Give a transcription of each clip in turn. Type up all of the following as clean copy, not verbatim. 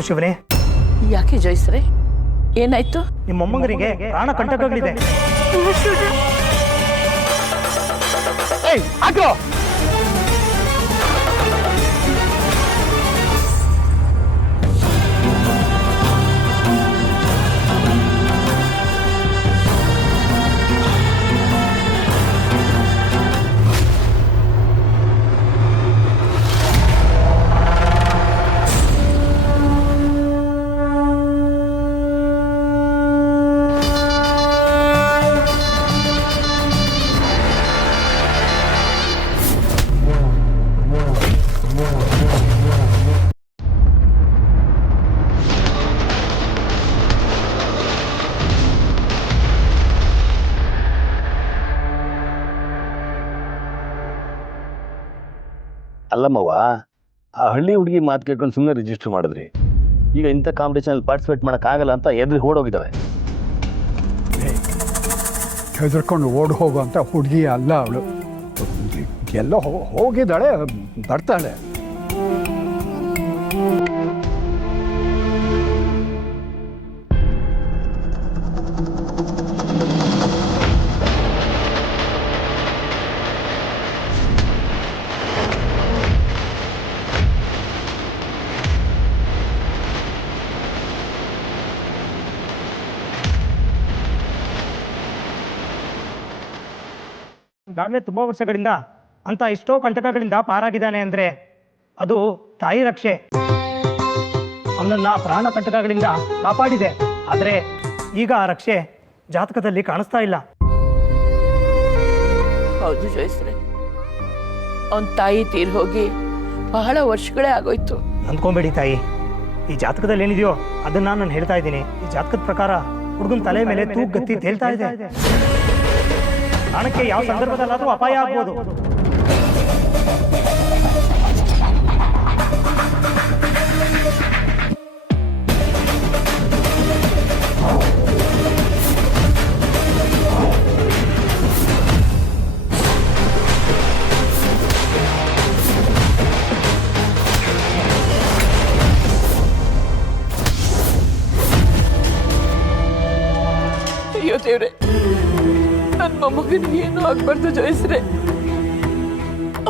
ಅಯ್ಯೋ ಶಿವನೇ, ಯಾಕೆ ಜೋಯಿಸ್ರೆ, ಏನಾಯ್ತು? ನಿಮ್ಮ ಮೊಮ್ಮಗನಿಗೆ ಪ್ರಾಣ ಕಂಟಕಗಳಿದೆ. ಹಾಕೋ. ಅಲ್ಲಮ್ಮವ್ವ, ಆ ಹಳ್ಳಿ ಹುಡುಗಿ ಮಾತು ಕೇಳ್ಕೊಂಡು ಸುಮ್ಮನೆ ರಿಜಿಸ್ಟರ್ ಮಾಡಿದ್ರಿ. ಈಗ ಇಂಥ ಕಾಂಪಿಟೇಷನಲ್ಲಿ ಪಾರ್ಟಿಸಿಪೇಟ್ ಮಾಡೋಕ್ಕಾಗಲ್ಲ ಅಂತ ಎದುರು ಓಡೋಗಿದ್ದಾವೆ. ಹೆದರ್ಕೊಂಡು ಓಡಿ ಹೋಗುವಂಥ ಹುಡುಗಿ ಅಲ್ಲ ಅವಳು. ಎಲ್ಲೋ ಹೋಗಿದ್ದಾಳೆ, ಬರ್ತಾಳೆ. ಈಗಾಗಲೇ ತುಂಬಾ ವರ್ಷಗಳಿಂದ ಅಂತ ಎಷ್ಟೋ ಕಂಟಕಗಳಿಂದ ಪಾರಾಗಿದ್ದಾನೆ ಅಂದ್ರೆ ಅದು ತಾಯಿ ರಕ್ಷೆ. ಅವನನ್ನ ಪ್ರಾಣ ಕಂಟಕಗಳಿಂದ ಕಾಪಾಡಿದೆ. ಆದ್ರೆ ಈಗ ಆ ರಕ್ಷೆ ಜಾತಕದಲ್ಲಿ ಕಾಣಿಸ್ತಾ ಇಲ್ಲ. ಹೌದು ಜೋಯಿಸ್ರೆ, ಅವನ ತಾಯಿ ತೀರ್ ಹೋಗಿ ಬಹಳ ವರ್ಷಗಳೇ ಆಗೋಯ್ತು. ಅಂದ್ಕೊಂಬೇಡಿ ತಾಯಿ, ಈ ಜಾತಕದಲ್ಲಿ ಏನಿದೆಯೋ ಅದನ್ನ ನಾನು ಹೇಳ್ತಾ ಇದ್ದೀನಿ. ಈ ಜಾತಕದ ಪ್ರಕಾರ ಹುಡುಗನ ತಲೆ ಮೇಲೆ ತೂಗತ್ತಿ ತೇಲ್ತಾ ಇದೆ. ಪ್ರಾಣಕ್ಕೆ ಯಾವ ಸಂದರ್ಭದಲ್ಲಾದ್ರೂ ಅಪಾಯ ಆಗ್ಬೋದು. ಅಯ್ಯೋ ದೇವ್ರೆ, ನನ್ನ ಮೊಮ್ಮಗನಿಗೆ ಏನೂ ಆಗ್ಬಾರ್ದು ಜೋಯಿಸ್ರೆ.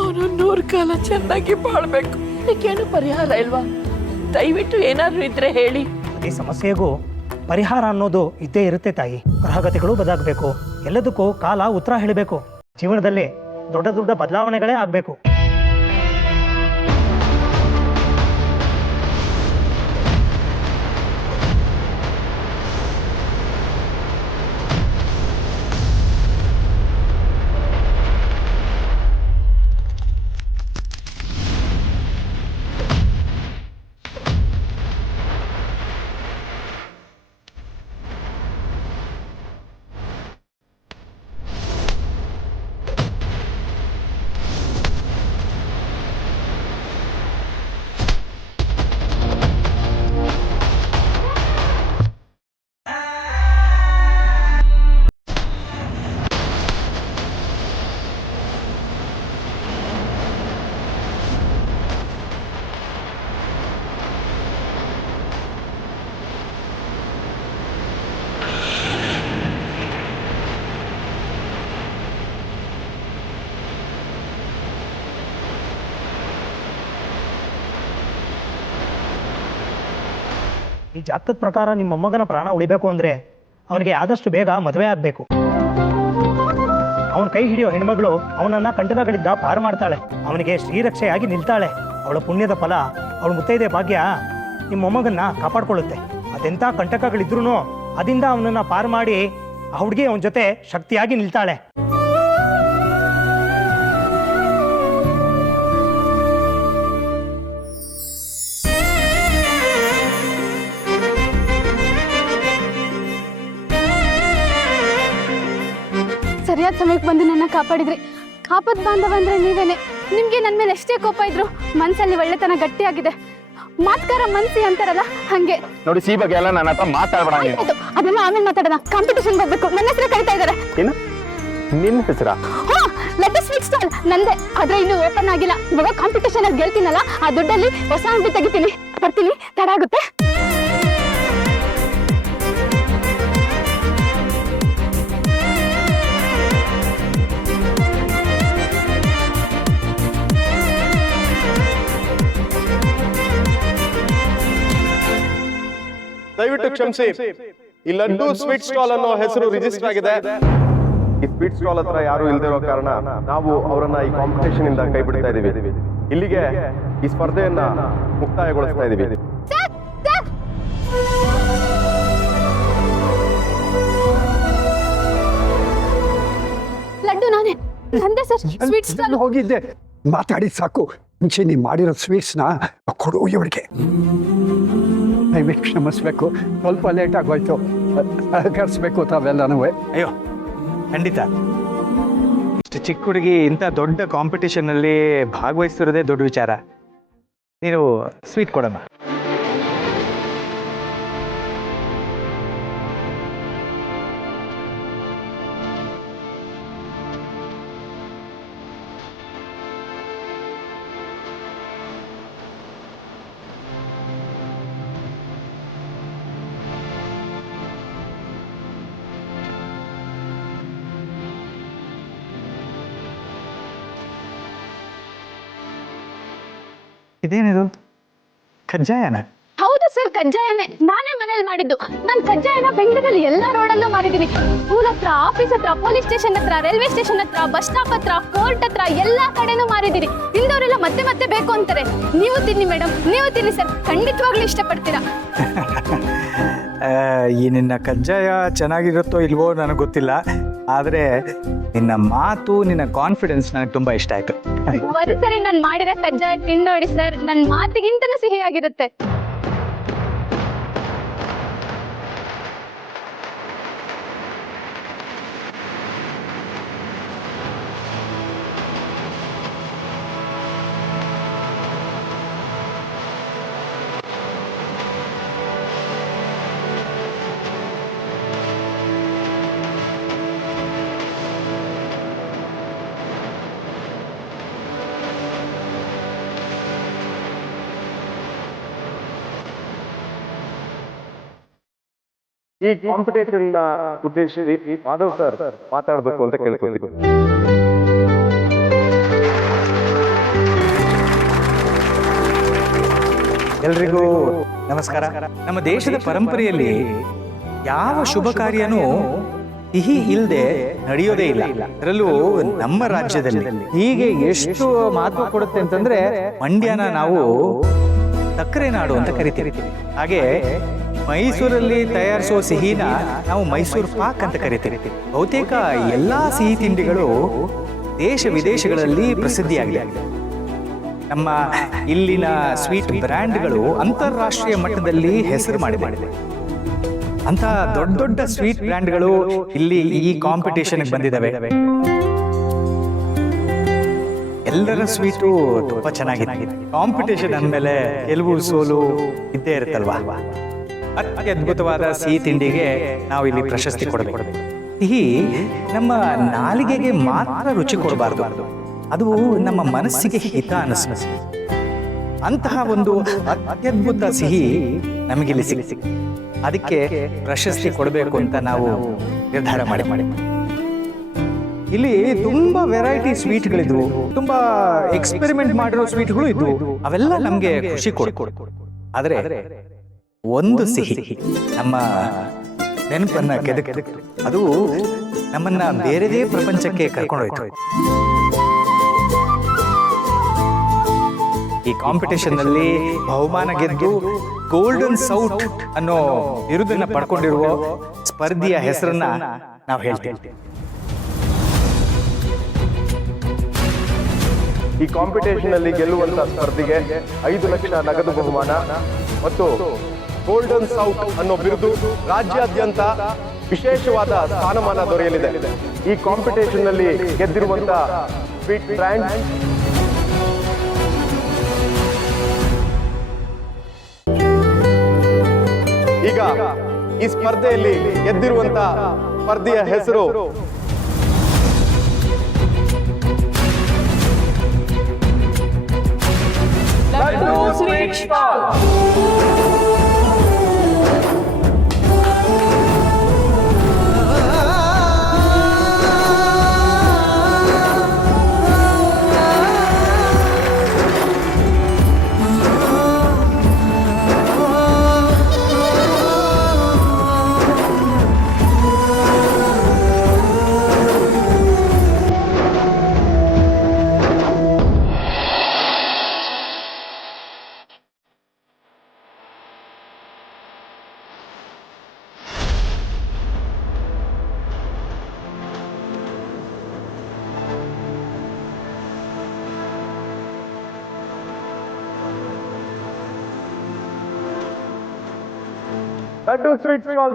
ಅವನು 100 ಕಾಲ ಚೆನ್ನಾಗಿ ಬಾಳ್ಬೇಕು. ಇದಕ್ಕೇನು ಪರಿಹಾರ ಇಲ್ವಾ? ದಯವಿಟ್ಟು ಏನಾದ್ರೂ ಇದ್ರೆ ಹೇಳಿ. ಈ ಸಮಸ್ಯೆಗೂ ಪರಿಹಾರ ಅನ್ನೋದು ಇದ್ದೇ ಇರುತ್ತೆ ತಾಯಿ. ಗ್ರಹಗತಿಗಳು ಬದಲಾಗಬೇಕು, ಎಲ್ಲದಕ್ಕೂ ಕಾಲ ಉತ್ತರ ಹೇಳಬೇಕು. ಜೀವನದಲ್ಲಿ ದೊಡ್ಡ ದೊಡ್ಡ ಬದಲಾವಣೆಗಳೇ ಆಗಬೇಕು. ಈ ಜಾತಕದ ಪ್ರಕಾರ ನಿಮ್ಮ ಮೊಮ್ಮಗನ ಪ್ರಾಣ ಉಳಿಬೇಕು ಅಂದ್ರೆ ಅವನಿಗೆ ಆದಷ್ಟು ಬೇಗ ಮದುವೆ ಆಗ್ಬೇಕು. ಅವನ ಕೈ ಹಿಡಿಯೋ ಹೆಣ್ಮಗಳು ಅವನನ್ನ ಕಂಟಕಗಳಿಂದ ಪಾರು ಮಾಡ್ತಾಳೆ. ಅವನಿಗೆ ಶ್ರೀರಕ್ಷೆಯಾಗಿ ನಿಲ್ತಾಳೆ. ಅವಳ ಪುಣ್ಯದ ಫಲ, ಅವಳ ಮುತ್ತೈದೆ ಭಾಗ್ಯ ನಿಮ್ಮ ಮೊಮ್ಮಗನ್ನ ಕಾಪಾಡ್ಕೊಳ್ಳುತ್ತೆ. ಅದೆಂಥ ಕಂಟಕಗಳಿದ್ರೂ ಅದಿಂದ ಅವನನ್ನ ಪಾರು ಮಾಡಿ ಆ ಹುಡುಗಿ ಅವನ ಜೊತೆ ಶಕ್ತಿಯಾಗಿ ನಿಲ್ತಾಳೆ. ಸರಿಯಾದ ಸಮಯಕ್ಕೆ ಬಂದು ನನ್ನ ಕಾಪಾಡಿದ್ರಿ. ಆಪತ್ ಬಾಂಧವ ಅಂದ್ರೆ ನೀವೇನೆ. ನಿಮ್ಗೆ ನನ್ನ ಮೇಲೆ ಎಷ್ಟೇ ಕೋಪ ಇದ್ರು ಮನ್ಸಲ್ಲಿ ಒಳ್ಳೆತನ ಗಟ್ಟಿಯಾಗಿದೆ. ಮಾತ್ಕಾರ ಮನ್ಸಿ ಅಂತಾರಲ್ಲ ಹಂಗೆ ನೋಡಿ. ಸಿ ಬಗ್ಗೆ ಎಲ್ಲ ನನ್ನ ಹತ್ರ ಮಾತಾಡ್ಬೇಡ. ಅದೆಲ್ಲ ಆಮೇಲೆ ಮಾತಾಡೋಣ. ಕಾಂಪಿಟೇಷನ್ ಹೋಗ್ಬೇಕು. ನನ್ನ ಹೆಸರು ಕರಿತಾ ಇದ್ದಾರೆ. ನಿನ್ನ ಹೆಸರಾ? ಲೇಟೆಸ್ಟ್ ಫಿಕ್ಸ್ ಸ್ಟಾಲ್ ನಂದೆ. ಆದ್ರೆ ಇನ್ನು ಓಪನ್ ಆಗಿಲ್ಲ. ಇವಾಗ ಕಾಂಪಿಟೇಷನ್ ಅಲ್ಲಿ ಗೆಲ್ತೀನಲ್ಲ, ಆ ದುಡ್ಡಲ್ಲಿ ಹೊಸ ಅಂಗಡಿ ತೆಗಿತೀನಿ. ಬರ್ತೀನಿ, ತಡ ಆಗುತ್ತೆ. ದಯವಿಟ್ಟು ಕ್ಷಮಿಸಿ, ಈ ಲಡ್ಡು ಸ್ವೀಟ್ ಸ್ಟಾಲ್ ಅನ್ನೋ ಹೆಸರು ರಿಜಿಸ್ಟರ್ ಆಗಿದೆ. ಈ ಸ್ವೀಟ್ ಸ್ಟಾಲ್ ಹತ್ರ ಯಾರು ಇಲ್ದಿರೋ ಕಾರಣ ನಾವು ಅವರನ್ನ ಈ ಕಾಂಪಿಟೇಷನ್ ಇಂದ ಕೈ ಬಿಡ್ತಾ ಇದೀವಿ. ಇಲ್ಲಿಗೆ ಈ ಸ್ಪರ್ಧೆಯನ್ನ ಮುಕ್ತಾಯಗೊಳಿಸ್ತಾ ಇದೀವಿ. ಲಡ್ಡು ನಾನೇ ನಂದೇ ಸರ್, ಸ್ವೀಟ್ ಸ್ಟಾಲ್. ಹೋಗಿದ್ದೆ, ಮಾತಾಡಿ ಸಾಕು. ಮುಂಚೆ ನೀವು ಮಾಡಿರೋ ಸ್ವೀಟ್ಸ್ನ ಕೊಡು ಇವಳಿಗೆ. ದಯವಿಟ್ಟು ಕ್ಷಮಿಸ್ಬೇಕು, ಸ್ವಲ್ಪ ಲೇಟ್ ಆಗೋಯ್ತು. ಕರ್ಸ್ಬೇಕು ತಾವೆಲ್ಲನೂ. ಅಯ್ಯೋ ಖಂಡಿತ. ಇಷ್ಟು ಚಿಕ್ಕ ಹುಡುಗಿ ಇಂಥ ದೊಡ್ಡ ಕಾಂಪಿಟೇಷನಲ್ಲಿ ಭಾಗವಹಿಸ್ತಿರೋದೇ ದೊಡ್ಡ ವಿಚಾರ. ನೀನು ಸ್ವೀಟ್ ಕೊಡಮ್ಮ. ಇದೇನಿದು, ಕಜ್ಜಾಯನ? ಹೌದು ಸರ್, ಕಜ್ಜಾಯನೇ. ನಾನೇ ಮನೇಲಿ ಮಾಡಿದ್ದು. ನಾನು ಕಜ್ಜಾಯನ ಬೆಂಗಳೂರಲ್ಲಿ ಎಲ್ಲ ರೋಡಲ್ಲೂ ಮಾರಿದ್ದೀನಿ. ಸ್ಕೂಲ್ ಹತ್ರ, ಆಫೀಸ್ ಹತ್ರ, ಪೊಲೀಸ್ ಸ್ಟೇಷನ್ ಹತ್ರ, ರೈಲ್ವೆ ಸ್ಟೇಷನ್ ಹತ್ರ, ಬಸ್ ಸ್ಟಾಪ್ ಹತ್ರ, ಕೋರ್ಟ್ ಹತ್ರ ಎಲ್ಲಾ ಕಡೆನೂ ಮಾರಿದ್ದೀನಿ. ತಿಂದವರೆಲ್ಲ ಮತ್ತೆ ಮತ್ತೆ ಬೇಕು ಅಂತಾರೆ. ನೀವು ತಿನ್ನಿ ಮೇಡಮ್, ನೀವು ತಿನ್ನಿ ಸರ್, ಖಂಡಿತವಾಗ್ಲೂ ಇಷ್ಟಪಡ್ತೀರಾ. ಈ ನಿನ್ನ ಕಜ್ಜಾಯ ಚೆನ್ನಾಗಿರುತ್ತೋ ಇಲ್ವೋ ನನಗೆ ಗೊತ್ತಿಲ್ಲ, ಆದರೆ ನಿನ್ನ ಮಾತು, ನಿನ್ನ ಕಾನ್ಫಿಡೆನ್ಸ್ ನನಗೆ ತುಂಬ ಇಷ್ಟ ಆಯಿತು. ಒಂದು ಸರಿ ನಾನು ಮಾಡಿರೋ ಕಜ್ಜಾಯ ತಿಂದು ನೋಡಿ ಸರ್, ನನ್ನ ಮಾತಿಗಿಂತಲೂ ಸಿಹಿಯಾಗಿರುತ್ತೆ. ಈ ಕಾಂಪಿಟೇಷನ್ ಉದ್ದೇಶಿಸಿ ಮಾಧವ್ ಸರ್ ಮಾತಾಡಬೇಕು ಅಂತ ಕೇಳ್ಕೊಳ್ತೀವಿ. ಎಲ್ರಿಗೂ ನಮಸ್ಕಾರ. ನಮ್ಮ ದೇಶದ ಪರಂಪರೆಯಲ್ಲಿ ಯಾವ ಶುಭ ಕಾರ್ಯನೂ ಸಿಹಿ ಇಲ್ಲದೆ ನಡೆಯೋದೇ ಇಲ್ಲ. ಅದರಲ್ಲೂ ನಮ್ಮ ರಾಜ್ಯದಲ್ಲಿ ಹೀಗೆ ಎಷ್ಟು ಮಹತ್ವ ಕೊಡುತ್ತೆ ಅಂತಂದ್ರೆ, ಮಂಡ್ಯನ ನಾವು ಸಕ್ಕರೆ ನಾಡು ಅಂತ ಕರಿತೀವಿ. ಹಾಗೆ ಮೈಸೂರಲ್ಲಿ ತಯಾರಿಸೋ ಸಿಹಿನ ನಾವು ಮೈಸೂರು ಪಾಕ್ ಅಂತ ಕರಿತೀವಿ. ಬಹುತೇಕ ಎಲ್ಲಾ ಸಿಹಿ ತಿಂಡಿಗಳು ದೇಶ ವಿದೇಶಗಳಲ್ಲಿ ಪ್ರಸಿದ್ಧಿಯಾಗಿದೆ. ನಮ್ಮ ಇಲ್ಲಿನ ಸ್ವೀಟ್ ಬ್ರ್ಯಾಂಡ್ಗಳು ಅಂತಾರಾಷ್ಟ್ರೀಯ ಮಟ್ಟದಲ್ಲಿ ಹೆಸರು ಮಾಡಿದೆ. ಅಂತ ದೊಡ್ಡ ದೊಡ್ಡ ಸ್ವೀಟ್ ಬ್ರ್ಯಾಂಡ್ಗಳು ಇಲ್ಲಿ ಈ ಕಾಂಪಿಟೇಷನ್ ಬಂದಿದ್ದಾವೆ. ಎಲ್ಲರ ಸ್ವೀಟು ತುಂಬಾ ಚೆನ್ನಾಗಿದೆ. ಕಾಂಪಿಟೇಷನ್ ಅಂದಮೇಲೆ ಗೆಲುವು ಸೋಲು ಇದ್ದೇ ಇರುತ್ತಲ್ವಾ. ಅತ್ಯದ್ಭುತವಾದ ಸಿಹಿ ತಿಂಡಿಗೆ ನಾವು ಇಲ್ಲಿ ಪ್ರಶಸ್ತಿ ಕೊಡಬೇಕು. ಸಿಹಿ ನಮ್ಮ ನಾಲಿಗೆಗೆ ಮಾತ್ರ ರುಚಿ ಕೊಡಬಾರ್ದು, ಅದು ನಮ್ಮ ಮನಸ್ಸಿಗೆ ಹಿತ ಅನಿಸ್ಬೇಕು. ಅಂತಹ ಒಂದು ಅತ್ಯದ್ಭುತ ಸಿಹಿ ನಮಗಿಲ್ಲಿ ಸಿಕ್ಕಿ, ಅದಕ್ಕೆ ಪ್ರಶಸ್ತಿ ಕೊಡಬೇಕು ಅಂತ ನಾವು ನಿರ್ಧಾರ ಮಾಡಿ ಇಲ್ಲಿ ತುಂಬಾ ವೆರೈಟಿ ಸ್ವೀಟ್ಗಳಿದ್ವು, ತುಂಬಾ ಎಕ್ಸ್ಪೆರಿಮೆಂಟ್ ಮಾಡಿರೋ ಸ್ವೀಟ್ಗಳು ಇದ್ವು. ಅವೆಲ್ಲ ನಮ್ಗೆ ಖುಷಿ ಕೊಡು. ಆದ್ರೆ ಒಂದು ಸಿಹಿ ನಮ್ಮ ನೆನಪನ್ನ ಕೆದಕ, ಅದು ನಮ್ಮನ್ನ ಬೇರೆದೇ ಪ್ರಪಂಚಕ್ಕೆ ಕರ್ಕೊಂಡೋಯ್ತು. ಈ ಕಾಂಪಿಟೇಷನ್ ನಲ್ಲಿ ಬಹುಮಾನ ಗೆದ್ದು ಗೋಲ್ಡನ್ ಸೌಟ್ ಅನ್ನೋ ಬಿರುದನ್ನ ಪಡ್ಕೊಂಡಿರುವ ಸ್ಪರ್ಧಿಯ ಹೆಸರನ್ನ ನಾವು ಹೇಳ್ತೇವೆ. ಈ ಕಾಂಪಿಟೇಷನ್ ಅಲ್ಲಿ ಗೆಲ್ಲುವಂತ ಸ್ಪರ್ಧಿಗೆ 5 ಲಕ್ಷ ನಗದು ಬಹುಮಾನ ಮತ್ತು ಗೋಲ್ಡನ್ ಸೌಟ್ ಅನ್ನೋ ಬಿರುದು ರಾಜ್ಯಾದ್ಯಂತ ವಿಶೇಷವಾದ ಸ್ಥಾನಮಾನ ದೊರೆಯಲಿದೆ. ಈ ಕಾಂಪಿಟೇಷನ್ ನಲ್ಲಿ ಗೆದ್ದಿರುವಂತ ಸ್ವೀಟ್ ಬ್ರ್ಯಾಂಡ್ ಈಗ ಈ ಸ್ಪರ್ಧೆಯಲ್ಲಿ ಗೆದ್ದಿರುವಂತ ಸ್ಪರ್ಧೆಯ ಹೆಸರು ಲಡ್ಡು ಸ್ವೀಟ್ ಸ್ಟಾಲ್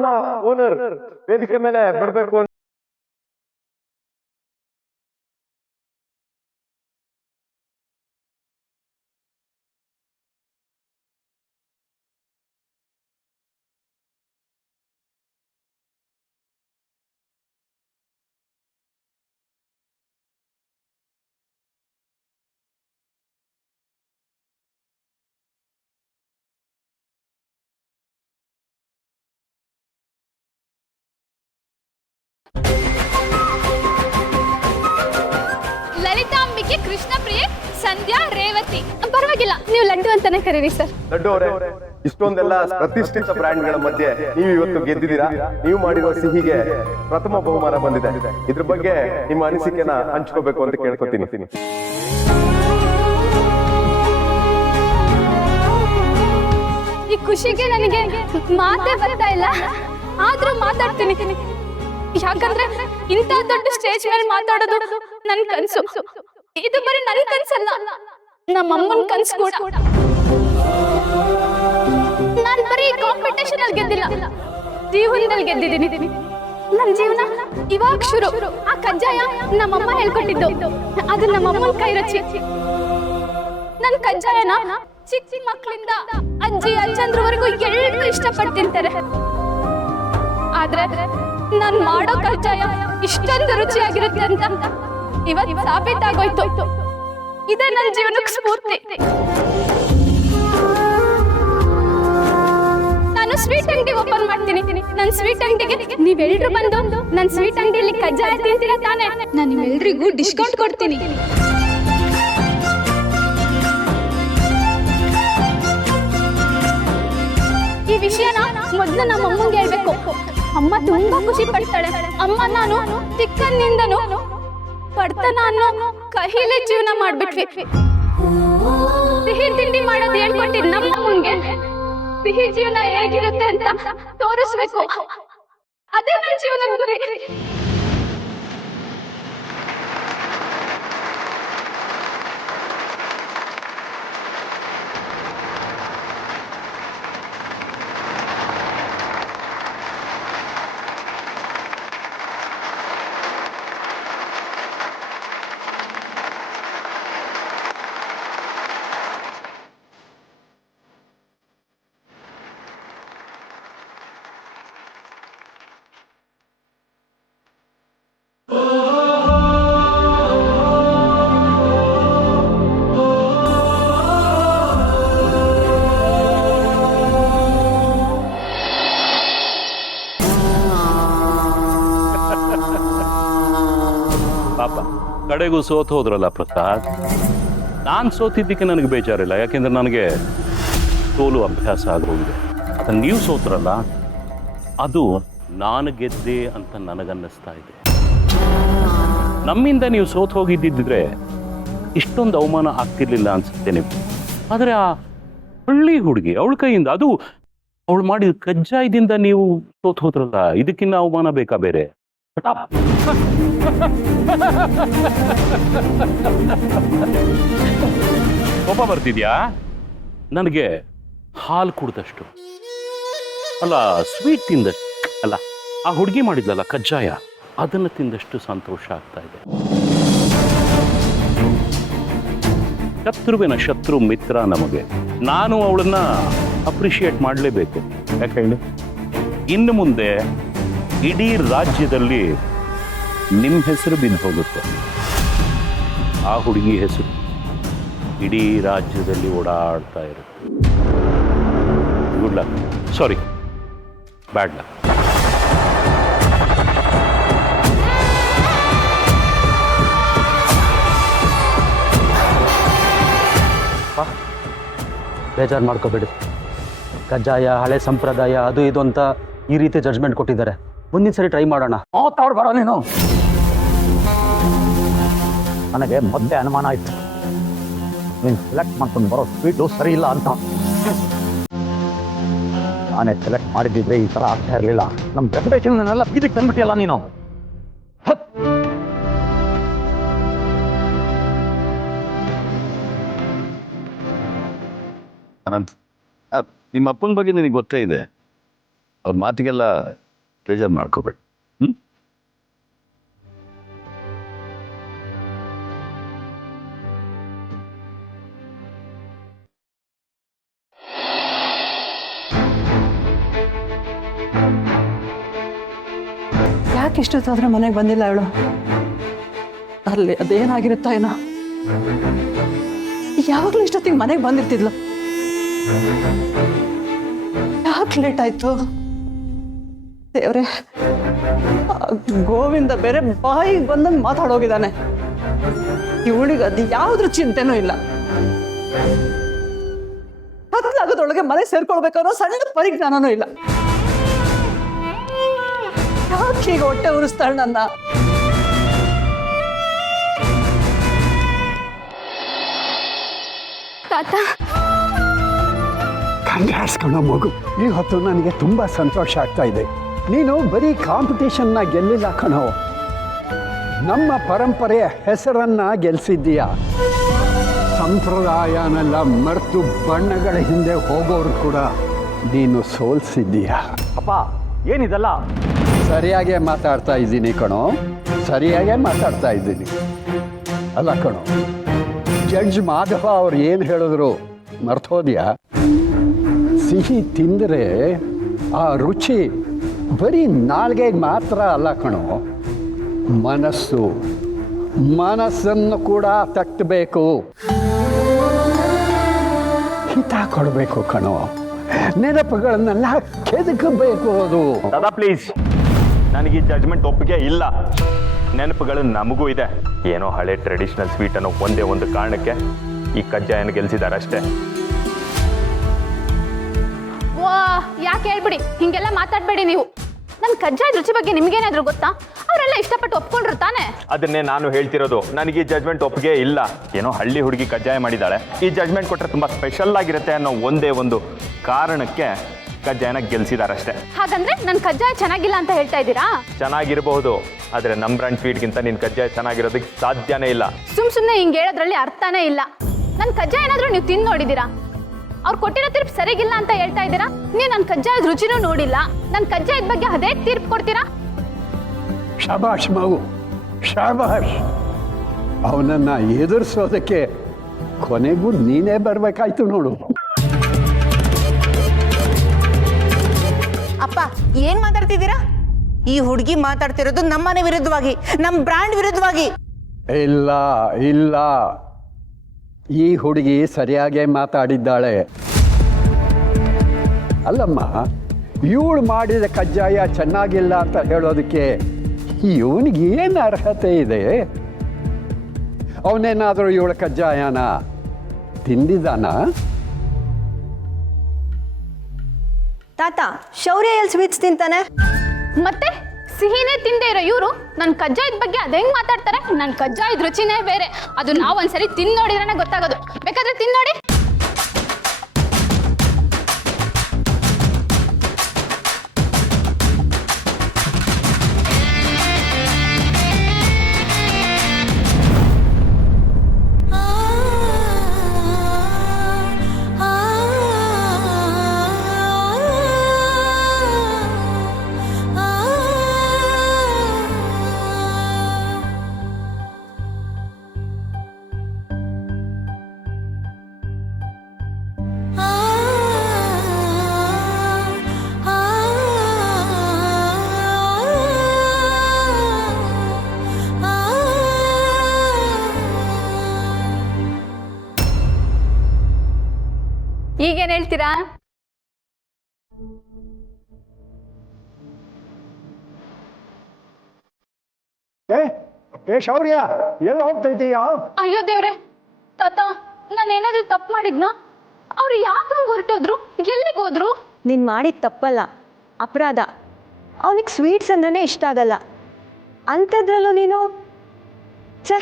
ನ ಓನರ್ ವೇದಿಕೆ ಮೇಲೆ ಬರಬೇಕು ಅಂತ ಲಲಿತಾಂಬಿಕೆ, ಕೃಷ್ಣ ಪ್ರಿಯೆ, ಸಂಧ್ಯಾ, ರೇವತಿ. ಪರವಾಗಿಲ್ಲ, ನೀವು ಲಡ್ಡು ಅಂತಾನೆ ಕರೀರಿ ಸರ್. ಲಡ್ಡು ಅವರೇ, ಇಷ್ಟೊಂದೆಲ್ಲ ಪ್ರತಿಷ್ಠಿತ ಬ್ರ್ಯಾಂಡ್ಗಳ ಮಧ್ಯೆ ನೀವು ಇವತ್ತು ಗೆದ್ದಿದ್ದೀರಾ. ನೀವು ಮಾಡಿರೋ ಸಿಹಿಗೆ ಪ್ರಥಮ ಬಹುಮಾನ ಬಂದಿದೆ. ಇದ್ರ ಬಗ್ಗೆ ನಿಮ್ಮ ಅನಿಸಿಕೆನ ಹಂಚ್ಕೋಬೇಕು ಅಂತ ಕೇಳ್ಕೊತೀನಿ. ಈ ಖುಷಿಗೆ ನನಗೆ ಮಾತೇ ಬರ್ತಾ ಇಲ್ಲ, ಆದ್ರೂ ಮಾತಾಡ್ತೀನಿ. ಯಾಕಂದ್ರೆ ಇಂಥ ದೊಡ್ಡ ಸ್ಟೇಜ್ ಮೇಲೆ ಮಾತಾಡೋದು ನನ್ ಕನ್ಸು. ಇದು ಬರೀ ನನ್ ಕನ್ಸಲ್ಲ, ನಮ್ಮ ಅಮ್ಮನ ಕನ್ಸು ಕೂಡ. ನಾನ್ ಬರೀ ಕಾಂಪಿಟೇಷನ್ ಅಲ್ಲಿ ಗೆದ್ದಿಲ್ಲ, ಜೀವನದಲ್ಲಿ ಗೆದ್ದಿದ್ದೀನಿ. ನನ್ ಜೀವನ ಇವಾಗ ಶುರು. ಆ ಕಜ್ಜಾಯ ನಮ್ಮಮ್ಮ ಹೇಳ್ಕೊಟ್ಟಿದ್ದು, ಅದು ನಮ್ಮಮ್ಮನ ಕೈ ರುಚಿ. ನನ್ ಕಜ್ಜಾಯನ ಚಿಕ್ಕ ಚಿಕ್ಕ ಮಕ್ಕಳಿಂದ ಅಜ್ಜಿ ಅಜ್ಜಂದ್ರವರೆಗೂ ಎಲ್ಲರೂ ಇಷ್ಟಪಟ್ಟು ತಿಂತಾರೆ. ಆದ್ರೆ ನಾನ್ ಮಾಡೋ ಕಜ್ಜಾಯ ಇಷ್ಟೊಂದು ರುಚಿಯಾಗಿರುತ್ತೆ ಅಂತ ಇವತ್ತು ಸಾಬೀತಾಗೋಯ್ತು. ಇದೇ ನನ್ನ ಜೀವನಕ್ಕೆ ಸ್ಫೂರ್ತಿ. ನಾನು ಸ್ವೀಟ್ ಅಂಗಡಿ ಓಪನ್ ಮಾಡ್ತೀನಿ. ನನ್ನ ಸ್ವೀಟ್ ಅಂಗಡಿಗೆ ನೀವೆಲ್ಲರೂ ಬಂದು ನನ್ನ ಸ್ವೀಟ್ ಅಂಗಡಿಯಲ್ಲಿ ಕಜ್ಜಾಯ ತಿಂತೀರಾ ತಾನೆ? ನಾನು ನಿಮ್ಮೆಲ್ರಿಗೂ ಡಿಸ್ಕೌಂಟ್ ಕೊಡ್ತೀನಿ. ಈ ವಿಷಯನ ಮೊದಲು ನಮ್ಮ ಅಮ್ಮಂಗೆ ಹೇಳ್ಬೇಕು. ಅಮ್ಮ ತುಂಬಾ ಖುಷಿ ಪಡ್ತಾಳೆ. ಅಮ್ಮ ನಾನು ಚಿಕ್ಕಂದಿಂದನು ಬಡತನ ಅನ್ನೋ ಕಹಿಲೆ ಜೀವನ ಮಾಡ್ಬಿಟ್ವಿ. ಸಿಹಿ ತಿಂಡಿ ಮಾಡೋದು ಹೇಳ್ಕೊಟ್ಟಿದ್ ನಮ್ಮ ಅಮ್ಮಂಗೆ ಸಿಹಿ ಜೀವನ ಹೇಗಿರುತ್ತೆ ಅಂತ ತೋರಿಸ್ಬೇಕು. ಅದೇ ನನ್ನ ಜೀವನದ ಗುರಿ. ಪಾಪ ಕಡೆಗೂ ಸೋತು ಹೋದ್ರಲ್ಲ ಪ್ರಸಾದ್. ನಾನು ಸೋತಿದ್ದಕ್ಕೆ ನನಗೆ ಬೇಜಾರಿಲ್ಲ, ಯಾಕೆಂದ್ರೆ ನನಗೆ ಸೋಲು ಅಭ್ಯಾಸ ಆಗೋಗಿದೆ. ಅದನ್ನು ನೀವು ಸೋತ್ರಲ್ಲ, ಅದು ನಾನು ಗೆದ್ದೆ ಅಂತ ನನಗನ್ನಿಸ್ತಾ ಇದೆ. ನಮ್ಮಿಂದ ನೀವು ಸೋತು ಹೋಗಿದ್ದಿದ್ರೆ ಇಷ್ಟೊಂದು ಅವಮಾನ ಆಗ್ತಿರ್ಲಿಲ್ಲ ಅನ್ಸುತ್ತೆ ನಿಮ್ಗೆ. ಆದರೆ ಆ ಹಳ್ಳಿ ಹುಡುಗಿ ಅವಳ ಕೈಯಿಂದ, ಅದು ಅವಳು ಮಾಡಿದ ಕಜ್ಜಾಯದಿಂದ ನೀವು ಸೋತು ಹೋದ್ರಲ್ಲ, ಇದಕ್ಕಿನ್ನ ಅವಮಾನ ಬೇಕಾ ಬೇರೆ? ಕೋಪ ಬರ್ತಿದ್ಯಾ? ನನಗೆ ಹಾಲು ಕುಡ್ದಷ್ಟು ಅಲ್ಲ, ಸ್ವೀಟ್ ತಿಂದಷ್ಟು ಅಲ್ಲ, ಆ ಹುಡುಗಿ ಮಾಡಿದ್ಲಲ್ಲ ಕಜ್ಜಾಯ, ಅದನ್ನು ತಿಂದಷ್ಟು ಸಂತೋಷ ಆಗ್ತಾ ಇದೆ. ಶತ್ರುವಿನ ಶತ್ರು ಮಿತ್ರ ನಮಗೆ. ನಾನು ಅವಳನ್ನ ಅಪ್ರಿಷಿಯೇಟ್ ಮಾಡಲೇಬೇಕು. ಯಾಕೆ ಹೇಳಿ, ಇನ್ನು ಮುಂದೆ ಇಡೀ ರಾಜ್ಯದಲ್ಲಿ ನಿಮ್ಮ ಹೆಸರು ಬಿದ್ದು ಹೋಗುತ್ತೆ. ಆ ಹುಡುಗಿ ಹೆಸರು ಇಡೀ ರಾಜ್ಯದಲ್ಲಿ ಓಡಾಡ್ತಾ ಇರುತ್ತೆ. ಗುಡ್ ಲಕ್, ಸಾರಿ, ಬ್ಯಾಡ್ ಲಕ್. ಬೇಜಾರು ಮಾಡ್ಕೋಬೇಡಿ. ಕಜ್ಜಾಯ, ಹಳೆ ಸಂಪ್ರದಾಯ, ಅದು ಇದು ಅಂತ ಈ ರೀತಿ ಜಡ್ಜ್ಮೆಂಟ್ ಕೊಟ್ಟಿದ್ದಾರೆ. ಮುಂದಿನ ಸರಿ ಟ್ರೈ ಮಾಡೋಣ. ಅವ್ರು ಬರೋ ನೀನು. ನನಗೆ ಮೊದಲೇ ಅನುಮಾನ ಆಯ್ತು, ನೀನು ಸೆಲೆಕ್ಟ್ ಮಾಡ್ಕೊಂಡು ಬರೋ ಸ್ವೀಟು ಸರಿ ಇಲ್ಲ ಅಂತ. ನಾನೇ ಸೆಲೆಕ್ಟ್ ಮಾಡಿದ್ದಿದ್ರೆ ಈ ಥರ ಆಗ್ತಾ ಇರಲಿಲ್ಲ. ನಮ್ಮ ರೆಪ್ಯುಟೇಷನ್ನೆಲ್ಲ ಬೀದಿಗೆ ತಂದ್ಬಿಟ್ಟಿಯಲ್ಲ ನೀನು. ಅನಂತ್, ನಿಮ್ಮ ಅಪ್ಪನ ಬಗ್ಗೆ ನಿನಗೆ ಗೊತ್ತೇ ಇದೆ. ಅವ್ರ ಮಾತಿಗೆಲ್ಲ ಬೇಜಾರು ಮಾಡ್ಕೋಬೇಡಿ. ಯಾಕೆ ಇಷ್ಟೊತ್ತಾದ್ರೆ ಮನೆಗೆ ಬಂದಿಲ್ಲ ಅವಳು? ಅಲ್ಲಿ ಅದೇನಾಗಿರುತ್ತೋ ಏನೋ. ಯಾವಾಗಲೂ ಇಷ್ಟೊತ್ತಿಗೆ ಮನೆಗೆ ಬಂದಿರ್ತಿದ್ಲು. ಯಾಕೆ ಲೇಟ್ ಆಯ್ತು ದೇವ್ರೆ? ಗೋವಿಂದ ಬೇರೆ ಬಾಯಿಗೆ ಬಂದಂಗೆ ಮಾತಾಡೋಗಿದ್ದಾನೆ. ಇವಳಿಗೆ ಅದು ಯಾವ್ದ್ರ ಚಿಂತೆನೂ ಇಲ್ಲ. ಹತ್ತಲಾಗೋದ್ರೊಳಗೆ ಮನೆ ಸೇರ್ಕೊಳ್ಬೇಕನ್ನೋ ಸಣ್ಣ ಪರಿಜ್ಞಾನನೂ ಇಲ್ಲ. ಯಾಕೆ ಹೀಗೆ ಹೊಟ್ಟೆ ಉರಿಸ್ತಾಳೆ ನನ್ನ? ತಾತ, ಕಂಗಾಡ್ಸ್ಕೊಳ್ಳೋ ಮಗು. ಈ ಹೊತ್ತು ನನಗೆ ತುಂಬ ಸಂತೋಷ ಆಗ್ತಾ ಇದೆ. ನೀನು ಬರೀ ಕಾಂಪಿಟೇಷನ್ನ ಗೆಲ್ಲಿಲ್ಲ ಕಣೋ, ನಮ್ಮ ಪರಂಪರೆಯ ಹೆಸರನ್ನ ಗೆಲ್ಸಿದ್ದೀಯ. ಸಂಪ್ರದಾಯನೆಲ್ಲ ಮರೆತು ಬಣ್ಣಗಳ ಹಿಂದೆ ಹೋಗೋರು ಕೂಡ ನೀನು ಸೋಲ್ಸಿದ್ದೀಯ. ಅಪ್ಪ, ಏನಿದೆಲ್ಲ? ಸರಿಯಾಗೇ ಮಾತಾಡ್ತಾ ಇದ್ದೀನಿ ಕಣೋ, ಸರಿಯಾಗೇ ಮಾತಾಡ್ತಾ ಇದ್ದೀನಿ. ಅಲ್ಲ ಕಣೋ, ಜಡ್ಜ್ ಮಾಧವ ಅವ್ರು ಏನು ಹೇಳಿದ್ರು ಮರ್ತೋದ್ಯಾ? ಸಿಹಿ ತಿಂದರೆ ಆ ರುಚಿ ಬರೀ ನಾಲ್ಗೆಗೆ ಮಾತ್ರ ಅಲ್ಲ ಕಣೋ, ಮನಸ್ಸನ್ನು ಕೂಡ ತಟ್ಟಬೇಕು, ಹಿತ ಕೊಡಬೇಕು ಕಣೋ, ನೆನಪುಗಳನ್ನೆಲ್ಲ ಕೆದಕಬೇಕು. ಅದು ದಾದಾ ಪ್ಲೀಸ್, ನನಗೆ ಈ ಜಡ್ಜ್ಮೆಂಟ್ ಒಪ್ಪಿಗೆ ಇಲ್ಲ. ನೆನಪುಗಳು ನಮಗೂ ಇದೆ. ಏನೋ ಹಳೆ ಟ್ರೆಡಿಷನಲ್ ಸ್ವೀಟ್ ಅನ್ನೋ ಒಂದೇ ಒಂದು ಕಾರಣಕ್ಕೆ ಈ ಕಜ್ಜಾಯನ ಗೆಲ್ಸಿದ್ದಾರೆ ಅಷ್ಟೇ. ವಾ, ಯಾಕೆ ಹೇಳ್ಬಿಡಿ, ಹಿಂಗೆಲ್ಲ ಮಾತಾಡ್ಬೇಡಿ ನೀವು. ನನ್ನ ಕಜ್ಜಾಯದ ರುಚಿ ಬಗ್ಗೆ ನಿಮ್ಗೇನಾದ್ರೂ ಗೊತ್ತಾ? ಅವರೆಲ್ಲ ಇಷ್ಟಪಟ್ಟು ಒಪ್ಕೊಂಡ್ರು ತಾನೆ? ಅದನ್ನೇ ನಾನು ಹೇಳ್ತಿರೋದು. ನನಗೆ ಈ ಜಡ್ಜ್ಮೆಂಟ್ ಒಪ್ಪಿಗೆ ಇಲ್ಲ. ಏನೋ ಹಳ್ಳಿ ಹುಡುಗಿ ಕಜ್ಜಾಯ ಮಾಡಿದ್ದಾಳೆ, ಈ ಜಡ್ಜ್ಮೆಂಟ್ ಕೊಟ್ಟರೆ ತುಂಬ ಸ್ಪೆಷಲ್ ಆಗಿರುತ್ತೆ ಅನ್ನೋ ಒಂದೇ ಒಂದು ಕಾರಣಕ್ಕೆ ಕಜ್ಜಾಯನ ಗೆಲ್ಸಿದ್ದಾರೆ ಅಷ್ಟೇ. ಹಾಗಂದ್ರೆ ನನ್ನ ಕಜ್ಜಾಯ ಚೆನ್ನಾಗಿಲ್ಲ ಅಂತ ಹೇಳ್ತಾ ಇದ್ದೀರಾ? ಚೆನ್ನಾಗಿರಬಹುದು, ಆದರೆ ನಮ್ಮ ಬ್ರ್ಯಾಂಡ್ ಸ್ವೀಟ್ಗಿಂತ ನಿನ್ನ ಕಜ್ಜಾಯ ಚೆನ್ನಾಗಿರೋದಕ್ಕೆ ಸಾಧ್ಯನೇ ಇಲ್ಲ. ಸುಮ್ಮನೆ ಹಿಂಗೆ ಹೇಳೋದ್ರಲ್ಲಿ ಅರ್ಥನೇ ಇಲ್ಲ. ನನ್ನ ಕಜ್ಜಾಯ ಏನಾದರೂ ನೀವು ತಿಂದು ನೋಡಿದ್ದೀರಾ? ಅವ್ರು ಕೊಟ್ಟಿರೋ ತೀರ್ಪು ಸರಿಗಿಲ್ಲ ಅಂತ ಹೇಳ್ತಾ ಇದ್ದೀರಾ? ನೀವು ನನ್ನ ಕಜ್ಜಾಯದ ರುಚಿನೂ ನೋಡಿಲ್ಲ, ನನ್ನ ಕಜ್ಜಾಯದ ಬಗ್ಗೆ ಅದೇ ತೀರ್ಪು ಕೊಡ್ತೀರಾ? ಶಾಬಾಷ್ ಮಗು, ಶಾಬಾಷ್. ಅವನನ್ನ ಎದುರಿಸೋದಕ್ಕೆ ಕೊನೆಗೂ ನೀನೇ ಬರಬೇಕಾಯ್ತು ನೋಡು. ಅಪ್ಪ, ಏನ್ ಮಾತಾಡ್ತಿದ್ದೀರಾ? ಈ ಹುಡುಗಿ ಮಾತಾಡ್ತಿರೋದು ನಮ್ಮನೆ ವಿರುದ್ಧವಾಗಿ, ನಮ್ಮ ಬ್ರ್ಯಾಂಡ್ ವಿರುದ್ಧವಾಗಿ. ಇಲ್ಲ ಇಲ್ಲ, ಈ ಹುಡುಗಿ ಸರಿಯಾಗೇ ಮಾತಾಡಿದ್ದಾಳೆ. ಅಲ್ಲಮ್ಮ, ಇವಳು ಮಾಡಿದ ಕಜ್ಜಾಯ ಚೆನ್ನಾಗಿಲ್ಲ ಅಂತ ಹೇಳೋದಕ್ಕೆ ಇವನಿಗೆ ಏನು ಅರ್ಹತೆ ಇದೆ? ಅವನೇನಾದರೂ ಇವಳ ಕಜ್ಜಾಯನ ತಿಂದಿದ್ದಾನ? ತಾತ, ಶೌರ್ಯ ಎಲ್ಲಿ ಸ್ವೀಟ್ಸ್ ತಿಂತಾನೆ? ಮತ್ತೆ ಸಿಹಿನೇ ತಿಂದೇ ಇರೋ ಇವರು ನನ್ನ ಕಜ್ಜಾಯದ ಬಗ್ಗೆ ಅದ್ ಹೆಂಗ್ ಮಾತಾಡ್ತಾರೆ? ನನ್ನ ಕಜ್ಜಾಯದ ರುಚಿನೇ ಬೇರೆ. ಅದು ನಾವು ಒಂದ್ಸರಿ ತಿಂದು ನೋಡಿದ್ರೆ ಗೊತ್ತಾಗೋದು. ಬೇಕಾದ್ರೆ ತಿಂದು ನೋಡಿ. ಈಗೇನ್ ಹೇಳ್ತೀರಾ? ಶೌರ್ಯ ಎಲ್ಲ ಹೋಗ್ತಾ ಇದೀಯಾ? ಅಯ್ಯೋ ದೇವ್ರೆ, ತಾತ ನಾನು ಏನಾದ್ರೂ ತಪ್ಪು ಮಾಡಿದ್ನಾ? ಅವ್ರು ಯಾಕೆ ಹೊರಟೋದ್ರು? ಎಲ್ಲಿಗೆ ಹೋದ್ರು? ನೀನು ಮಾಡಿದ ತಪ್ಪಲ್ಲ, ಅಪರಾಧ. ಅವನಿಗೆ ಸ್ವೀಟ್ಸ್ ಅಂದ್ರೆ ಇಷ್ಟ ಆಗಲ್ಲ. ಅಂಥದ್ರಲ್ಲೂ ನೀನು ಛೇ